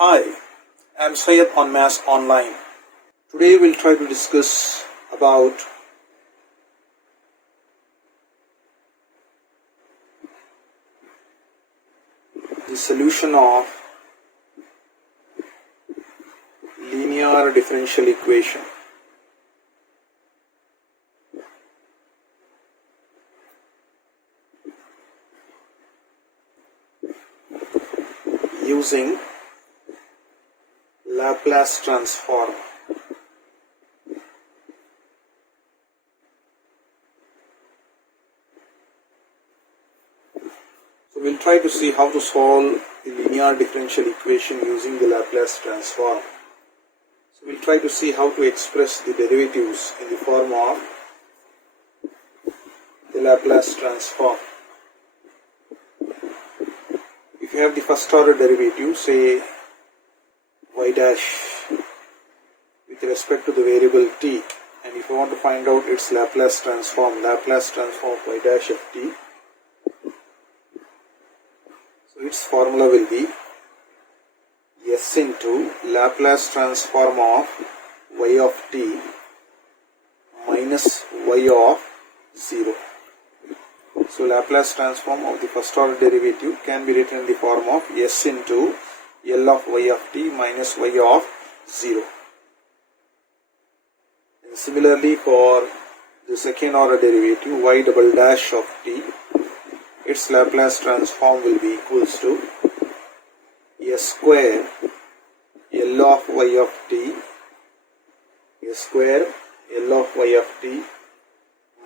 Hi, I'm Syed on Mass Online. Today we'll try to discuss about the solution of linear differential equation. Using Laplace transform. So we'll try to see how to solve the linear differential equation using the Laplace transform. So we'll try to see how to express the derivatives in the form of the Laplace transform. If you have the first order derivative, say y dash with respect to the variable t, and if you want to find out its Laplace transform of y dash of t, so its formula will be s into Laplace transform of y of t minus y of 0. So Laplace transform of the first order derivative can be written in the form of s into L of y of t minus y of 0. And similarly for the second order derivative y double dash of t, its Laplace transform will be equals to s square L of y of t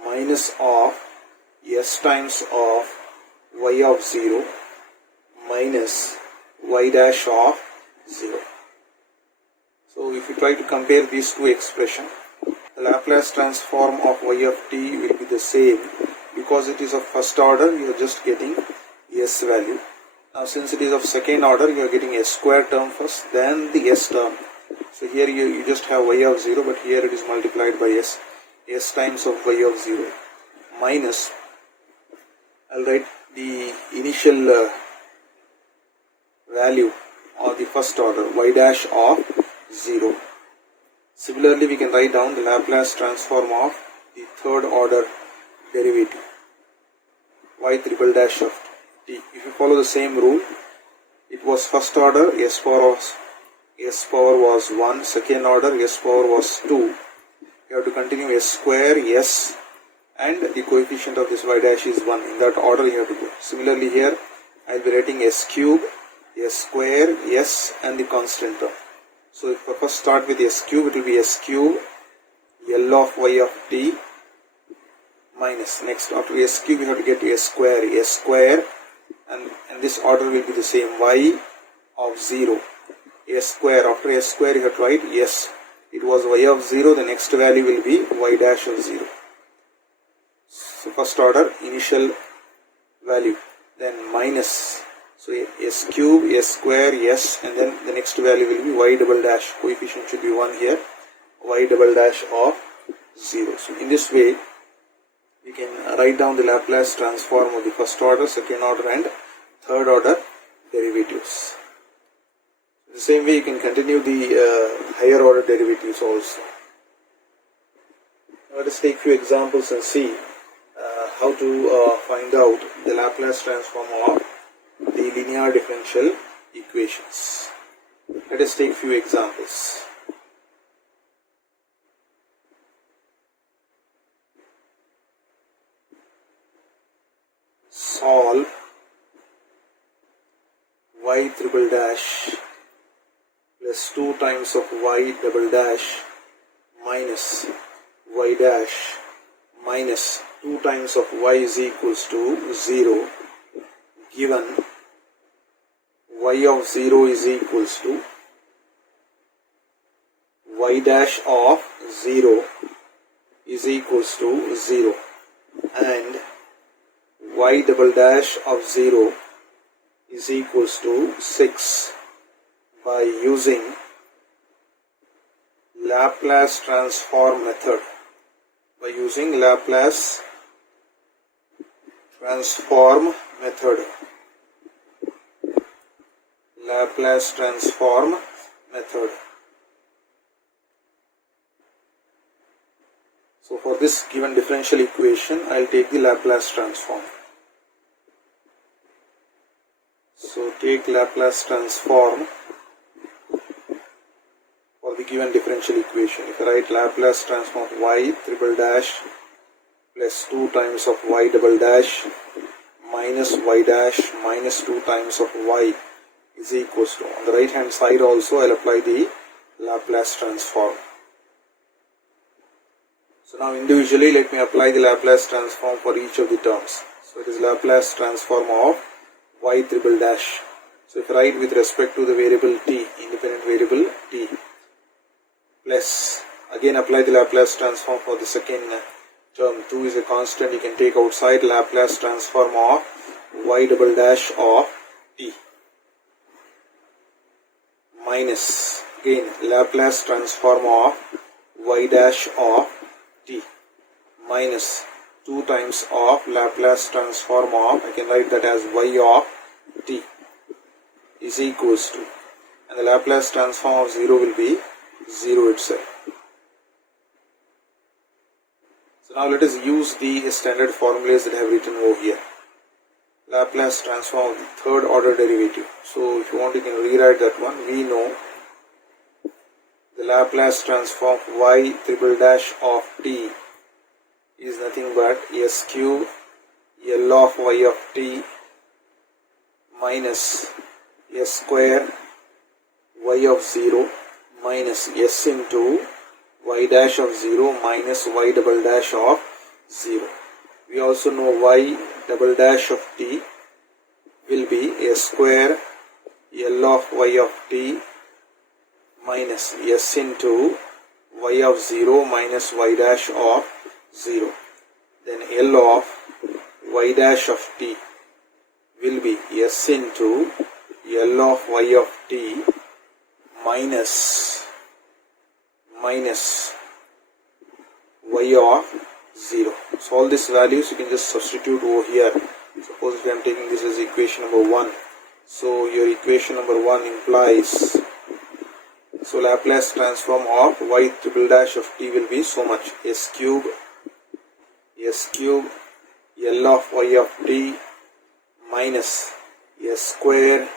minus of s times of y of 0 minus y dash of 0. So if you try to compare these two expressions, the Laplace transform of y of t will be the same. Because it is of first order, you are just getting s value. Now since it is of second order, you are getting s square term first, then the s term. So here you just have y of 0, but here it is multiplied by s times of y of 0 minus, I'll write the initial value of the first order, y dash of 0. Similarly, we can write down the Laplace transform of the third order derivative, y triple dash of t. If you follow the same rule, it was first order, s power was 1, second order, s power was 2. You have to continue s square, s, and the coefficient of this y dash is 1. In that order you have to go. Similarly here, I will be writing s cube, s square, s, and the constant term. So if I first start with s cube, it will be s cube L of y of t minus, next after s cube you have to get to s square, and this order will be the same, y of 0, s square. After s square you have to write s, it was y of 0, the next value will be y dash of 0. So first order initial value, then minus, so s cube, s square, s, and then the next value will be y double dash, coefficient should be 1 here, y double dash of 0. So in this way we can write down the Laplace transform of the first order, second order, and third order derivatives. The same way you can continue the higher order derivatives also. Let us take few examples and see how to find out the Laplace transform of the linear differential equations. Let us take few examples. Solve y triple dash plus 2 times of y double dash minus y dash minus 2 times of y is equals to 0, given y of 0 is equals to y dash of 0 is equals to 0, and y double dash of 0 is equals to 6 by using Laplace transform method. By using Laplace transform method. Laplace transform method. So for this given differential equation, I will take the Laplace transform. So take Laplace transform for the given differential equation. If I write Laplace transform of y triple dash plus 2 times of y double dash minus y dash minus 2 times of y is equals to, on the right hand side also I will apply the Laplace transform. So now individually let me apply the Laplace transform for each of the terms. So it is Laplace transform of y triple dash. So if I write with respect to the variable t, independent variable t, plus again apply the Laplace transform for the second term. 2 is a constant, you can take outside. Laplace transform of y double dash of t minus again Laplace transform of y dash of t minus 2 times of Laplace transform of, I can write that as y of t is equals to, and the Laplace transform of 0 will be 0 itself. So now let us use the standard formulas that I have written over here. Laplace transform of the third order derivative. So if you want, you can rewrite that one. We know the Laplace transform of y triple dash of t is nothing but s cube L of y of t minus s square y of 0 minus s into y dash of 0 minus y double dash of 0. We also know y double dash of t will be s square L of y of t minus s into y of 0 minus y dash of 0. Then L of y dash of t will be s into L of y of t minus y of 0. So all these values you can just substitute over here. Suppose if I am taking this as equation number 1. So your equation number 1 implies, so Laplace transform of y triple dash of t will be so much: s cube L of y of t minus s square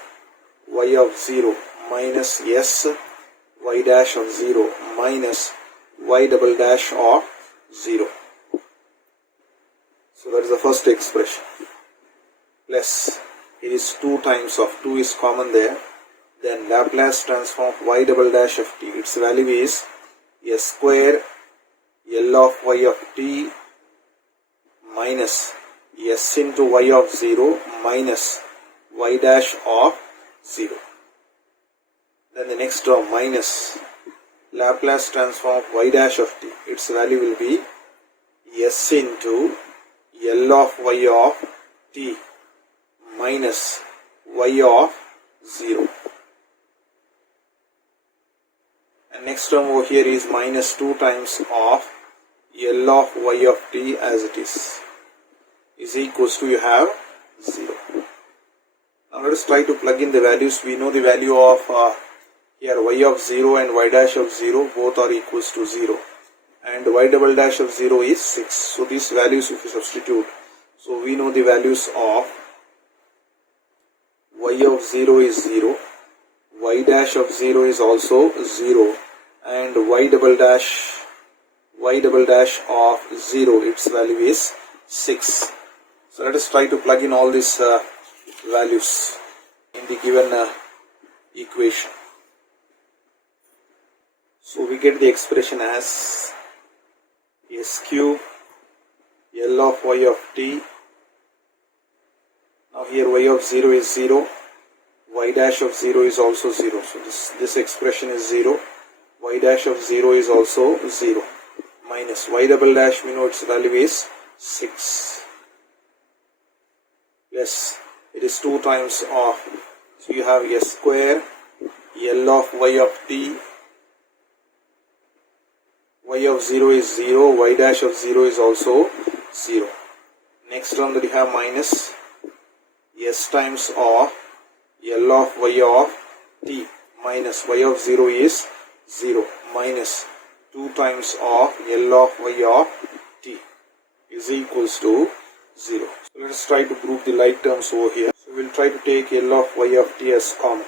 y of 0 minus s y dash of 0 minus y double dash of 0. So that is the first expression. Plus it is 2 times of 2 is common there. Then Laplace transform of y double dash of t, its value is s square L of y of t minus s into y of 0 minus y dash of 0. Then the next term minus Laplace transform of y dash of t, its value will be s into L of y of t minus y of 0. And next term over here is minus 2 times of L of y of t as it is equals to, you have 0. Now let us try to plug in the values. We know the value of here y of 0 and y dash of 0 both are equals to 0, and y double dash of 0 is 6. So these values if you substitute, so we know the values of y of 0 is 0, y dash of 0 is also 0, and y double dash of 0, its value is 6. So let us try to plug in all these values in the given equation. So we get the expression as s cube L of y of t. Now here y of 0 is 0, y dash of 0 is also 0. So this expression is 0, y dash of 0 is also 0, minus y double dash, we know its value is 6. Yes, it is 2 times of, so you have s square L of y of t, y of 0 is 0, y dash of 0 is also 0. Next term that you have minus s times of L of y of t minus y of 0 is 0 minus 2 times of L of y of t is equals to 0. So let us try to group the like terms over here. So we will try to take L of y of t as common.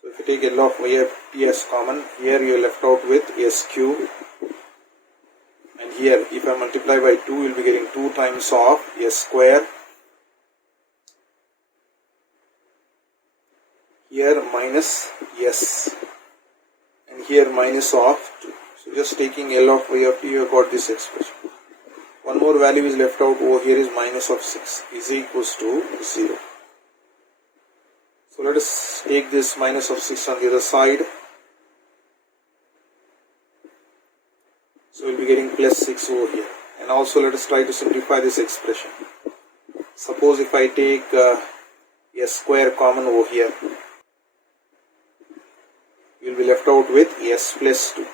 So if you take L of y of t as common, here you are left out with s cube, and here if I multiply by 2 you will be getting 2 times of s square. Here minus s, and here minus of 2. So just taking L of y of t, you have got this expression. One more value is left out over here, is minus of 6 is equals to 0. So let us take this minus of 6 on the other side. So we will be getting plus 6 over here. And also let us try to simplify this expression. Suppose if I take s square common over here, you will be left out with s plus 2.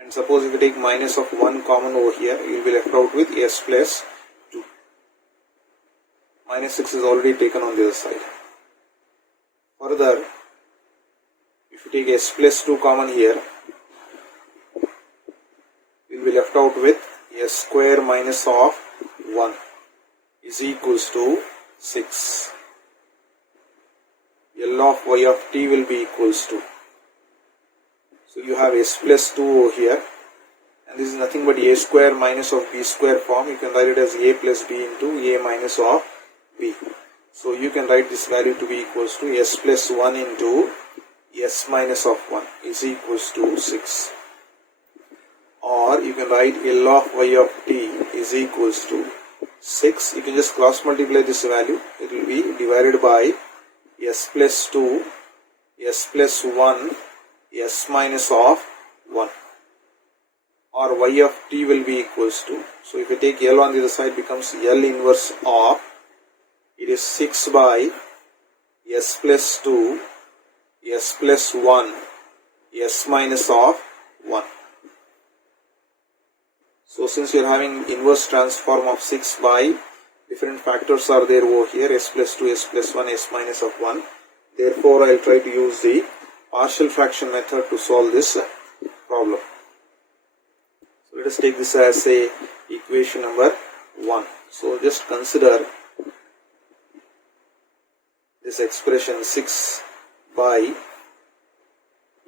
And suppose if you take minus of 1 common over here, you will be left out with s plus 2. Minus 6 is already taken on the other side. Further, if you take s plus 2 common here, you will be left out with s square minus of 1 is equals to 6. L of y of t will be equals to. So you have s plus 2 over here, and this is nothing but a square minus of b square form. You can write it as a plus b into a minus of b. So you can write this value to be equals to s plus 1 into s minus of 1 is equals to 6. Or you can write L of y of t is equals to 6. You can just cross multiply this value. It will be divided by s plus 2, s plus 1, s minus of 1. Or y of t will be equals to, so if you take L on the other side, becomes L inverse of, it is 6 by s plus 2, s plus 1, s minus of 1. So since you are having inverse transform of 6 by, different factors are there over here, s plus 2, s plus 1, s minus of 1. Therefore, I will try to use the partial fraction method to solve this problem. So let us take this as a equation number 1. So just consider this expression 6 by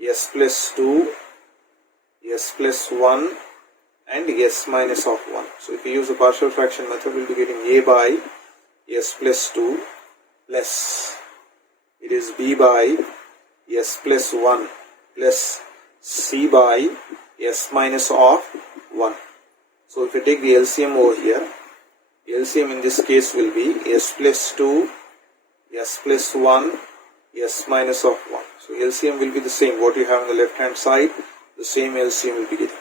s plus 2, s plus 1 and s minus of 1. So if we use the partial fraction method, we will be getting a by s plus 2 plus, it is b by s plus 1 plus c by s minus of 1. So if you take the LCM over here, LCM in this case will be s plus 2, s plus 1, s minus of 1. So LCM will be the same. What you have on the left hand side, the same LCM will be getting.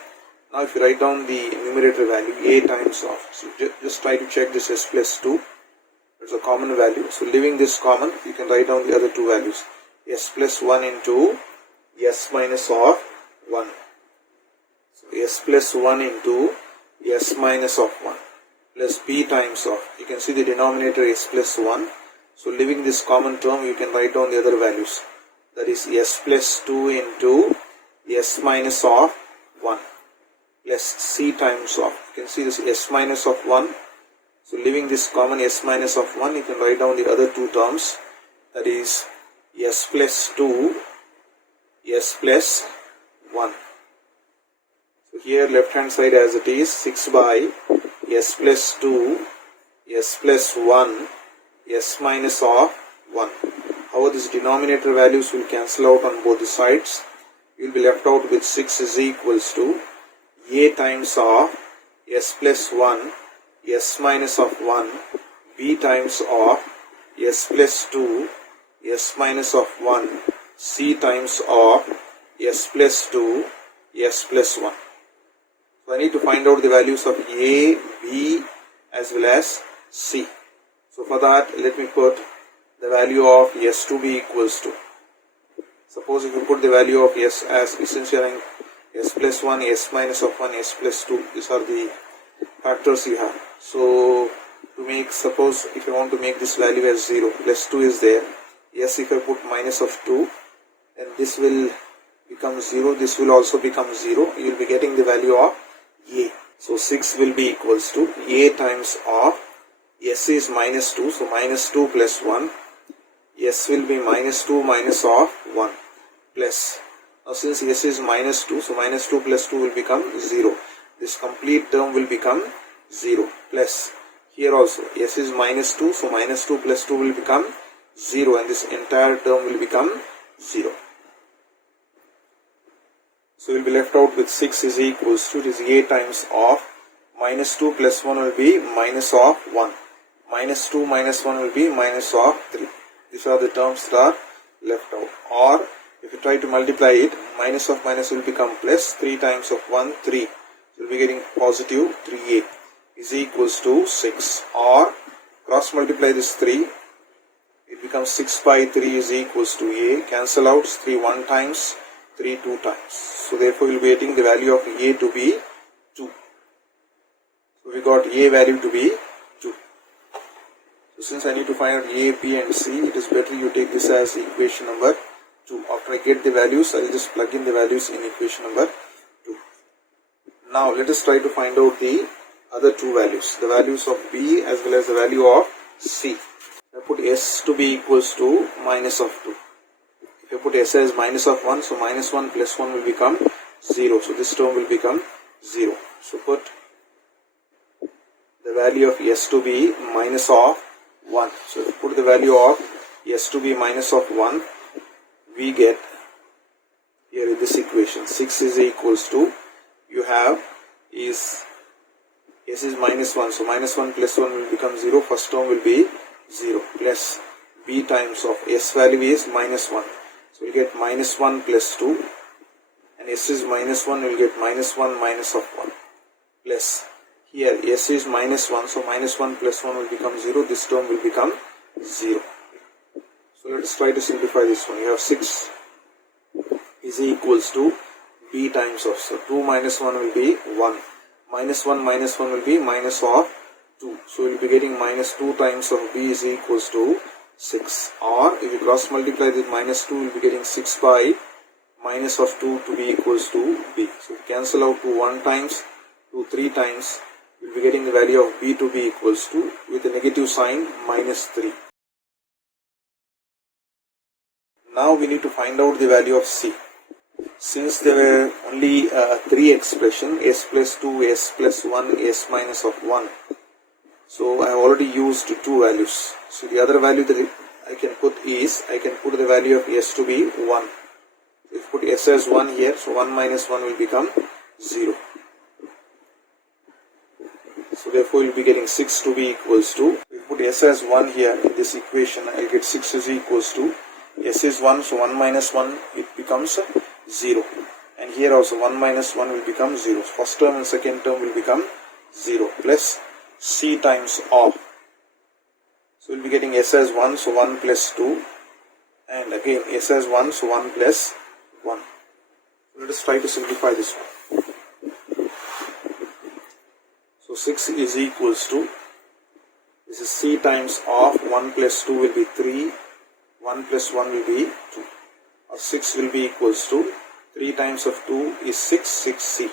Now if you write down the numerator value, a times of, so just try to check this s plus 2. It's a common value. So leaving this common, you can write down the other two values. S plus 1 into s minus of 1. So s plus 1 into s minus of 1 plus b times of, you can see the denominator s plus 1. So leaving this common term, you can write down the other values. That is s plus 2 into s minus of 1 plus c times of, you can see this s minus of 1. So leaving this common s minus of 1, you can write down the other two terms. That is s plus 2, s plus 1. So here left hand side as it is 6 by s plus 2, s plus 1, s minus of 1. However, this denominator values will cancel out on both the sides. You will be left out with 6 is equals to a times of s plus 1, s minus of 1, b times of s plus 2, s minus of 1, c times of s plus 2, s plus 1. So I need to find out the values of a, b as well as c. So for that, let me put the value of s to be equals to. Suppose if you put the value of s as essentially s plus 1, s minus of 1, s plus 2, these are the factors you have. So to make, suppose if you want to make this value as 0, plus 2 is there, S if I put minus of 2, then this will become 0, this will also become 0. You will be getting the value of A. So 6 will be equals to A times of S is minus 2, so minus 2 plus 1. S will be minus 2 minus of 1 plus. Now since S is minus 2, so minus 2 plus 2 will become 0. This complete term will become 0 plus. Here also S is minus 2, so minus 2 plus 2 will become 0 and this entire term will become 0. So we will be left out with 6 is equals to, it is A times of minus 2 plus 1 will be minus of 1. Minus 2 minus 1 will be minus of 3. These are the terms that are left out. Or if you try to multiply it, minus of minus will become plus. 3 times of 1, 3. So we will be getting positive 3A is equals to 6. Or cross multiply this 3. It becomes 6 by 3 is equals to A. Cancel out 3 1 times, 3 2 times. So therefore we will be getting the value of A to be 2. So we got A value to be 2. So since I need to find out A, B and C, it is better you take this as equation number 2. After I get the values, I will just plug in the values in equation number 2. Now let us try to find out the other two values. The values of B as well as the value of C. I put S to be equals to minus of 2. If I put S as minus of 1, so minus 1 plus 1 will become 0. So this term will become 0. So put the value of S to be minus of 1. So if you put the value of S to be minus of 1, we get here in this equation 6 is equals to, you have is S is minus 1. So minus 1 plus 1 will become 0. First term will be 0 plus B times of S value is minus 1. So we will get minus 1 plus 2 and S is minus 1, we will get minus 1 minus of 1 plus here S is minus 1, so minus 1 plus 1 will become 0, this term will become 0. So let us try to simplify this one. You have 6 is equals to B times of, so 2 minus 1 will be 1, minus 1 minus 1 will be minus of 2. So we will be getting minus 2 times of B is equals to 6. Or if you cross multiply with minus 2, we will be getting 6 by minus of 2 to be equals to B. So cancel out 2 1 times, 2 3 times, we will be getting the value of B to be equals to, with a negative sign, minus 3. Now we need to find out the value of C. Since there were only 3 expressions, S plus 2, S plus 1, S minus of 1. So I have already used 2 values. So the other value that I can put is, I can put the value of S to be 1. If you put S as 1 here, so 1 minus 1 will become 0. So therefore we will be getting 6 to be equals to, if you put S as 1 here in this equation, I will get 6 is equals to, S is 1, so 1 minus 1 it becomes 0. And here also 1 minus 1 will become 0. First term and second term will become 0 plus C times of. So we will be getting S as 1, so 1 plus 2. And again S as 1, so 1 plus 1. Let us try to simplify this one. So 6 is equals to, this is C times of 1 plus 2 will be 3, 1 plus 1 will be 2. Or 6 will be equals to, 3 times of 2 is 6, 6C.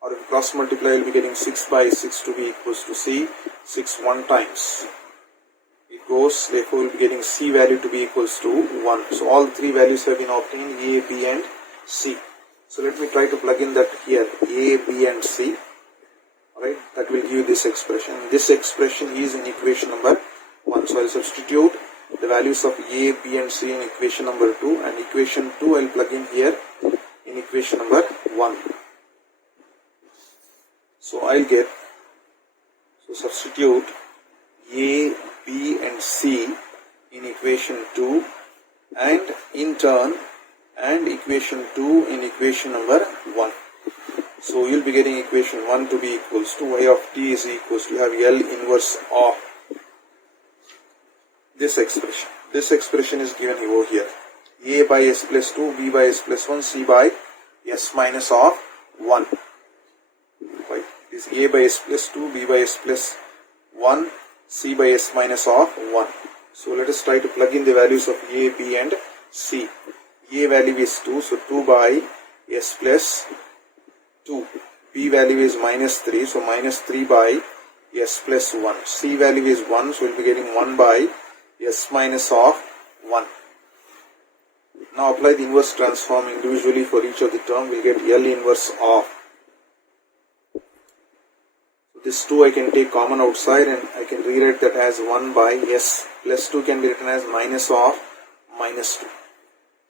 Or if cross multiply, we will be getting 6 by 6 to be equals to C, 6 1 times. It goes, therefore we will be getting C value to be equals to 1. So all 3 values have been obtained, A, B and C. So let me try to plug in that here, A, B and C. Alright, that will give this expression. This expression is in equation number 1. So I will substitute the values of A, B and C in equation number 2, and equation 2 I will plug in here in equation number 1. So I will get, so substitute A, B and C in equation 2 and in turn and equation 2 in equation number 1. So you will be getting equation 1 to be equals to y of t is equals to, you have L inverse of this expression. This expression is given over here. A by S plus 2, B by S plus 1, C by S minus of 1. Right. This A by S plus 2, B by S plus 1, C by S minus of 1. So let us try to plug in the values of a, b and c. A value is 2, so 2 by s plus 2. B value is minus 3, so minus 3 by s plus 1. C value is 1, so we will be getting 1 by s minus of 1. Now apply the inverse transform individually for each of the term. We will get L inverse of. So this 2 I can take common outside and I can rewrite that as 1 by s plus 2 can be written as minus of minus 2.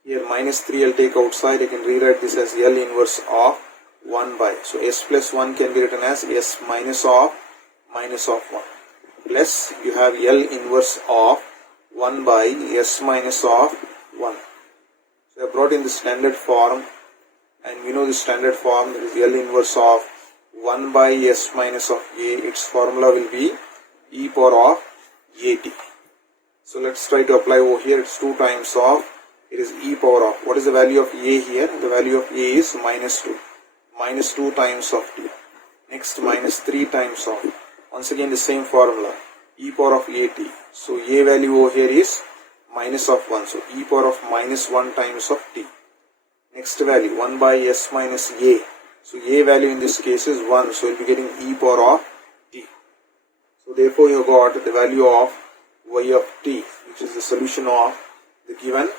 Here minus 3 I will take outside. I can rewrite this as L inverse of 1 by. So s plus 1 can be written as s minus of 1. Plus you have L inverse of 1 by s minus of 1. So I brought in the standard form, and we know the standard form, that is L inverse of 1 by s minus of a. Its formula will be e power of at. So let's try to apply over here. It's 2 times of, it is e power of, what is the value of a here? The value of a is minus 2. Minus 2 times of t. Next minus 3 times of. Once again the same formula, e power of at. So a value over here is minus of 1. So e power of minus 1 times of t. Next value 1 by s minus a. So a value in this case is 1. So we'll be getting e power of t. So therefore you got the value of y of t, which is the solution of the given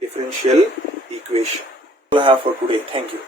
differential equation. That's all I have for today. Thank you.